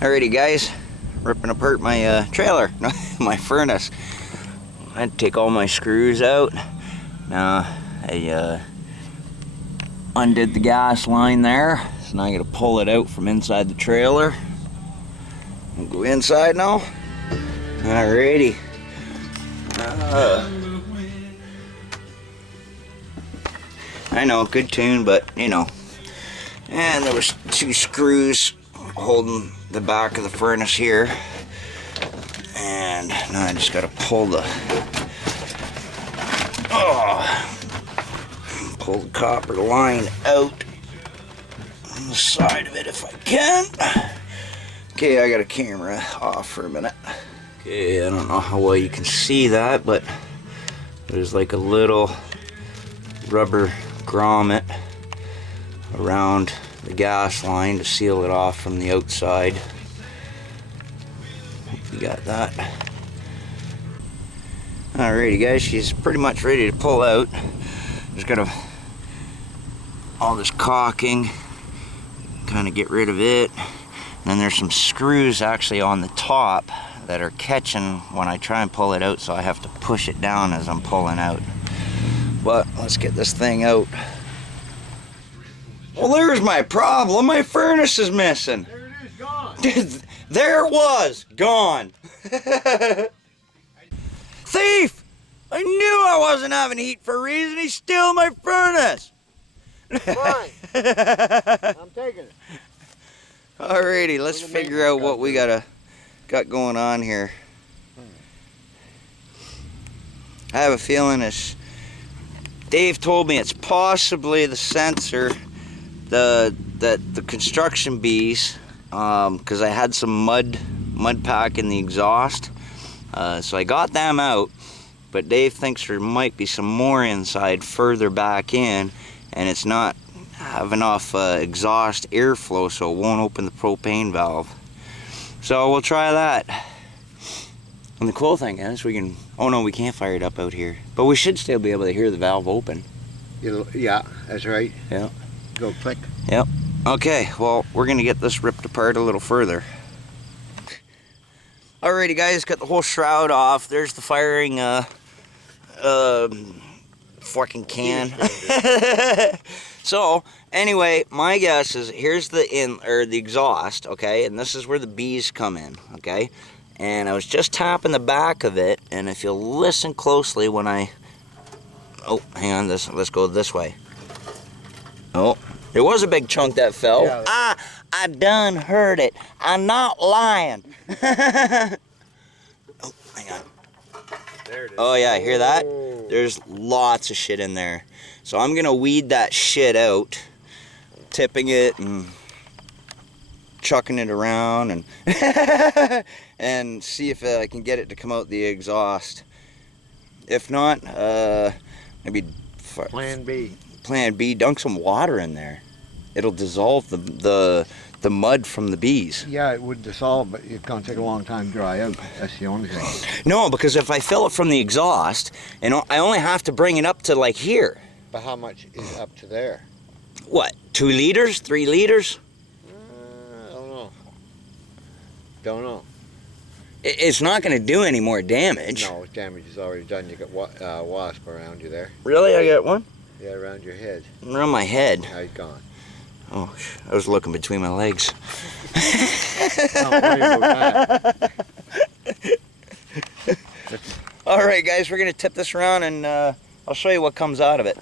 Alrighty guys, ripping apart my trailer, my furnace. I had to take all my screws out. Now I undid the gas line there, so now I gotta pull it out from inside the trailer. We'll go inside now. Alrighty. I know, good tune, but you know. And there was 2 screws holding the back of the furnace here, and now I just gotta pull the copper line out on the side of it if I can. Okay, I got a camera off for a minute. Okay, I don't know how well you can see that, but there's like a little rubber grommet around the gas line to seal it off from the outside. Hope you got that. Alrighty guys, she's pretty much ready to pull out. Just gotta all this caulking, kind of get rid of it. And then there's some screws actually on the top that are catching when I try and pull it out, so I have to push it down as I'm pulling out. But let's get this thing out. Well, there's my problem. My furnace is missing. There it is, gone. There it was, gone. Thief! I knew I wasn't having heat for a reason. He stole my furnace. Fine. I'm taking it. Alrighty, let's figure out what we got going on here. I have a feeling Dave told me it's possibly the sensor, the construction bees, because I had some mud pack in the exhaust, so I got them out. But Dave thinks there might be some more inside further back in, and it's not have enough exhaust airflow, so it won't open the propane valve. So we'll try that. And the cool thing is we can, oh no, we can't fire it up out here, but we should still be able to hear the valve open. Yeah, that's right. Yeah. Go click. Yep. Okay, well, we're gonna get this ripped apart a little further. Alrighty guys, got the whole shroud off. There's the firing fucking can. So anyway, my guess is here's the the exhaust, okay, and this is where the bees come in, okay. And I was just tapping the back of it, and if you'll listen closely when I, oh, hang on, let's go this way. Oh, there was a big chunk that fell. Yeah. I done heard it. I'm not lying. Oh, hang on. There it is. Oh yeah, hear that? There's lots of shit in there. So I'm gonna weed that shit out, tipping it and chucking it around and and see if I can get it to come out the exhaust. If not, maybe Plan B. Plan B, dunk some water in there. It'll dissolve the mud from the bees. Yeah, it would dissolve, but it's gonna take a long time to dry out. That's the only thing. No, because if I fill it from the exhaust, and I only have to bring it up to like here. But how much is up to there? What, 2 liters, 3 liters? I don't know. Don't know. It's not going to do any more damage. No, damage is already done. You got wasp around you there. Really? I got one? Yeah, around your head. Around my head. Now he's gone. Oh, I was looking between my legs. Don't worry about that. Alright guys, we're going to tip this around and I'll show you what comes out of it.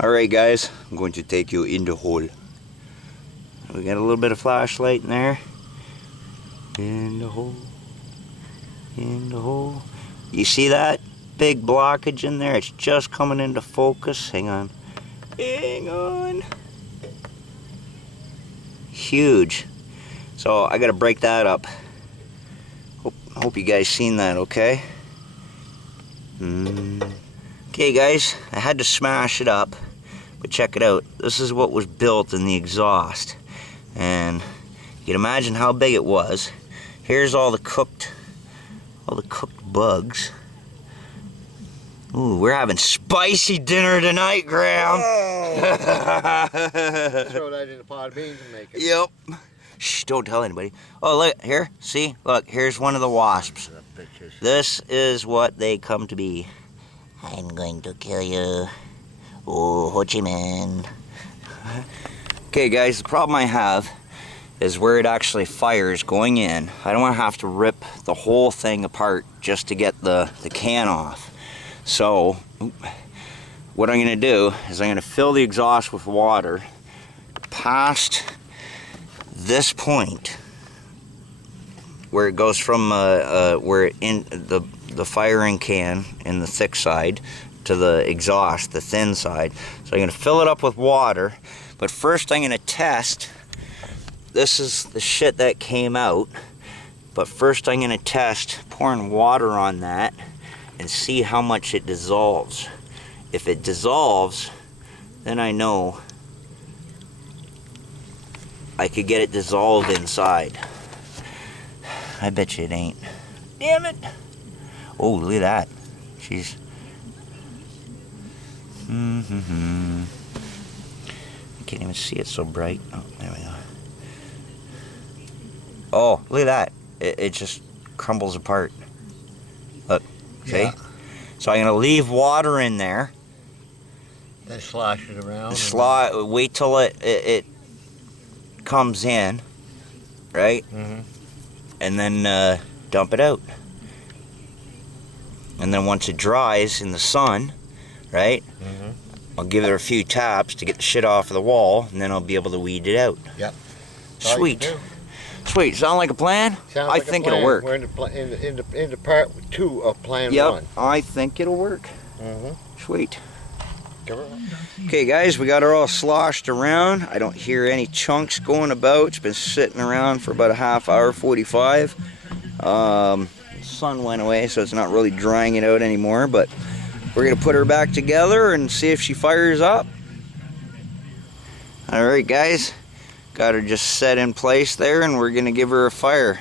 Alright guys, I'm going to take you in the hole. We got a little bit of flashlight in there. In the hole. In the hole. You see that big blockage in there? It's just coming into focus. Hang on. Hang on. Huge. So I gotta break that up. Hope you guys seen that, okay? Okay guys, I had to smash it up, but check it out. This is what was built in the exhaust, and you can imagine how big it was. Here's all the cooked bugs. Ooh, we're having spicy dinner tonight, Graham. Oh. Throw that in a pot of beans and make it. Yep. Shh, don't tell anybody. Oh, look, here, see? Look, here's one of the wasps. This is what they come to be. I'm going to kill you. Oh, Ho Chi Minh. Okay, guys, the problem I have is where it actually fires going in. I don't want to have to rip the whole thing apart just to get the can off. So, what I'm going to do is I'm going to fill the exhaust with water past this point where it goes from where in the firing can in the thick side to the exhaust, the thin side. So I'm going to fill it up with water, but first I'm going to test. This is the shit that came out, but first I'm going to test pouring water on that and see how much it dissolves. If it dissolves, then I know I could get it dissolved inside. I bet you it ain't. Damn it! Oh, look at that. She's... I can't even see it so bright. Oh, there we go. Oh, look at that. It just crumbles apart. Look, see? Yeah. So I'm going to leave water in there. Then slosh it around. Wait till it comes in, right? Mm-hmm. And then dump it out. And then once it dries in the sun, right? Mm-hmm. I'll give it a few taps to get the shit off of the wall, and then I'll be able to weed it out. Yep. Sweet. Sweet. Sound like a plan? Sounds I like think a plan. it'll work. We're in the part 2 of plan 1. Yep. I think it'll work. Mm-hmm. Sweet. Okay, guys, we got her all sloshed around. I don't hear any chunks going about. It's been sitting around for about a half hour, 45. The sun went away, so it's not really drying it out anymore, but we're going to put her back together and see if she fires up. Alright, guys. Got her just set in place there, and we're going to give her a fire.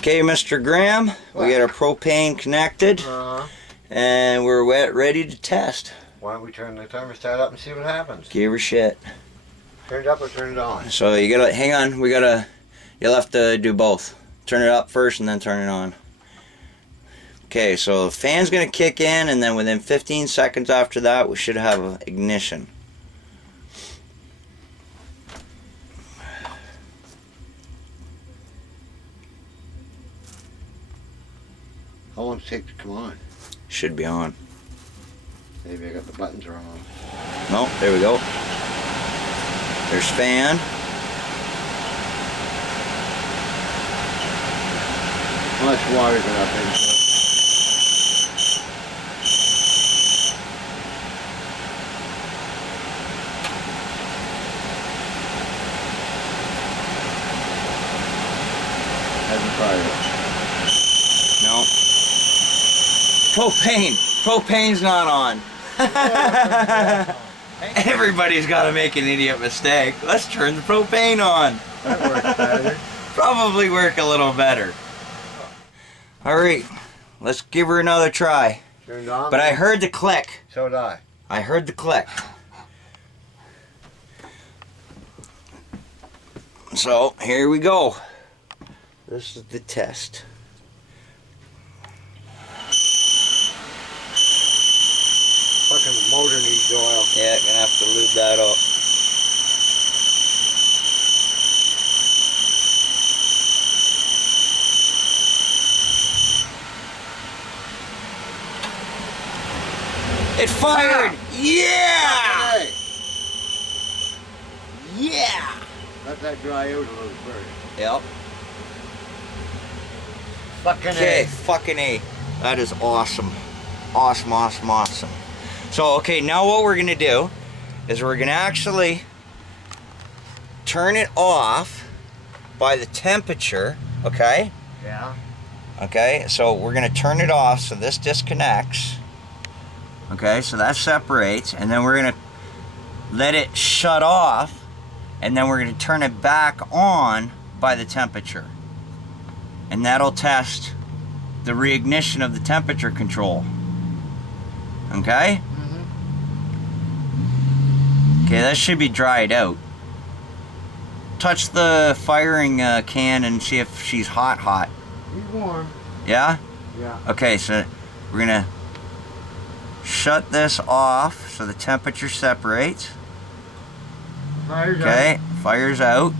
Okay, Mr. Graham, we got our propane connected. And we're ready to test. Why don't we turn the thermostat up and see what happens? Give her shit. Turn it up or turn it on? So you gotta, hang on, you'll have to do both. Turn it up first and then turn it on. Okay, so the fan's gonna kick in, and then within 15 seconds after that, we should have ignition. How long does it take to come on? Should be on. Maybe I got the buttons wrong. No, there we go. There's fan. How much water got up into it? Hasn't fired. No. Propane's not on. Everybody's got to make an idiot mistake. Let's turn the propane on. That works better. Probably work a little better. Alright, let's give her another try. Turned on. But I heard the click. So did I. I heard the click. So, here we go. This is the test. Fucking motor needs oil. Yeah, gonna have to lube that up. It fired! Yeah! Hey, Yeah! let that dry out a little first. Yep. Fucking Okay, A. fucking A. That is awesome. Awesome, awesome, awesome. So, okay, now what we're gonna do is we're gonna actually turn it off by the temperature, okay? Yeah. Okay, so we're gonna turn it off so this disconnects. Okay, so that separates, and then we're gonna let it shut off, and then we're gonna turn it back on by the temperature. And that'll test the reignition of the temperature control. Okay? Okay, that should be dried out. touch the firing can and see if she's hot. He's warm. Yeah? Yeah. Okay, so we're gonna shut this off so the temperature separates. Fire's Okay, out. fire's out.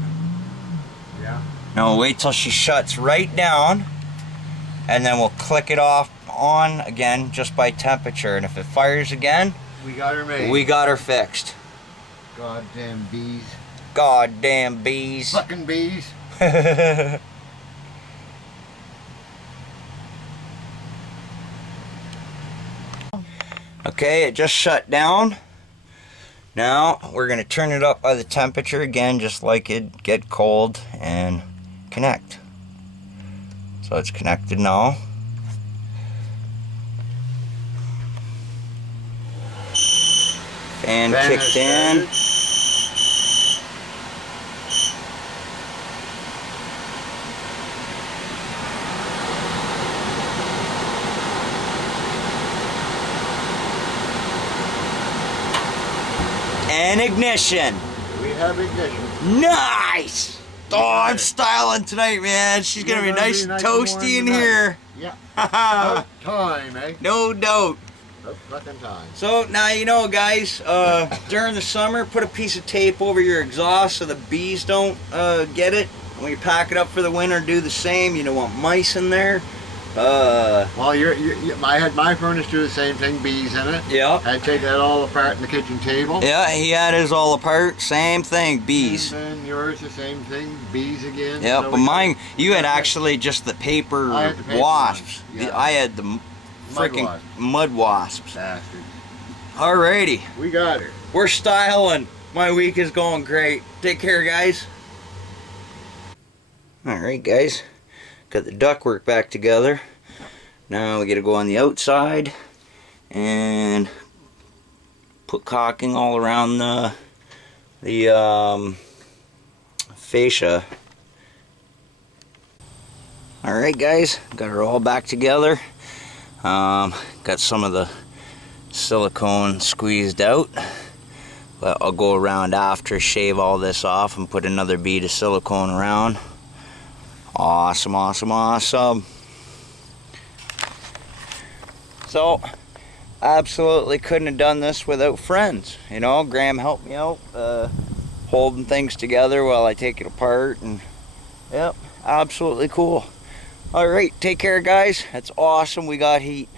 Yeah. Now we'll wait till she shuts right down, and then we'll click it off on again just by temperature. And if it fires again, We got her made. we got her fixed. Goddamn bees. Goddamn bees. Fucking bees. Okay, it just shut down. Now we're gonna turn it up by the temperature again, just like it get cold, and connect. So it's connected now. Fan kicked in. And ignition. We have ignition. Nice! Oh, I'm styling tonight, man. She's gonna be nice and toasty in here. Yeah. Haha. About time, eh? No doubt. About fucking time. So now you know, guys, during the summer, put a piece of tape over your exhaust so the bees don't get it. When you pack it up for the winter, do the same. You don't want mice in there. Well, I had my furnace do the same thing, bees in it. Yeah. I take that all apart in the kitchen table. Yeah, he had his all apart. Same thing, bees. And then yours the same thing, bees again. Yeah, So but we- mine, you had actually just the paper I had the paper wasps. ones, yeah. I had the freaking wasp. mud wasps. Bastard. Alrighty, We got her. we're styling. My week is going great. Take care, guys. Alright, guys. Got the ductwork back together. Now we gotta go on the outside and put caulking all around the fascia. Alright, guys, got her all back together. Got some of the silicone squeezed out, but I'll go around after, shave all this off, and put another bead of silicone around. Awesome, awesome, awesome. So, absolutely couldn't have done this without friends. You know, Graham helped me out, holding things together while I take it apart, and yep, absolutely cool. Alright, take care, guys. That's awesome. We got heat.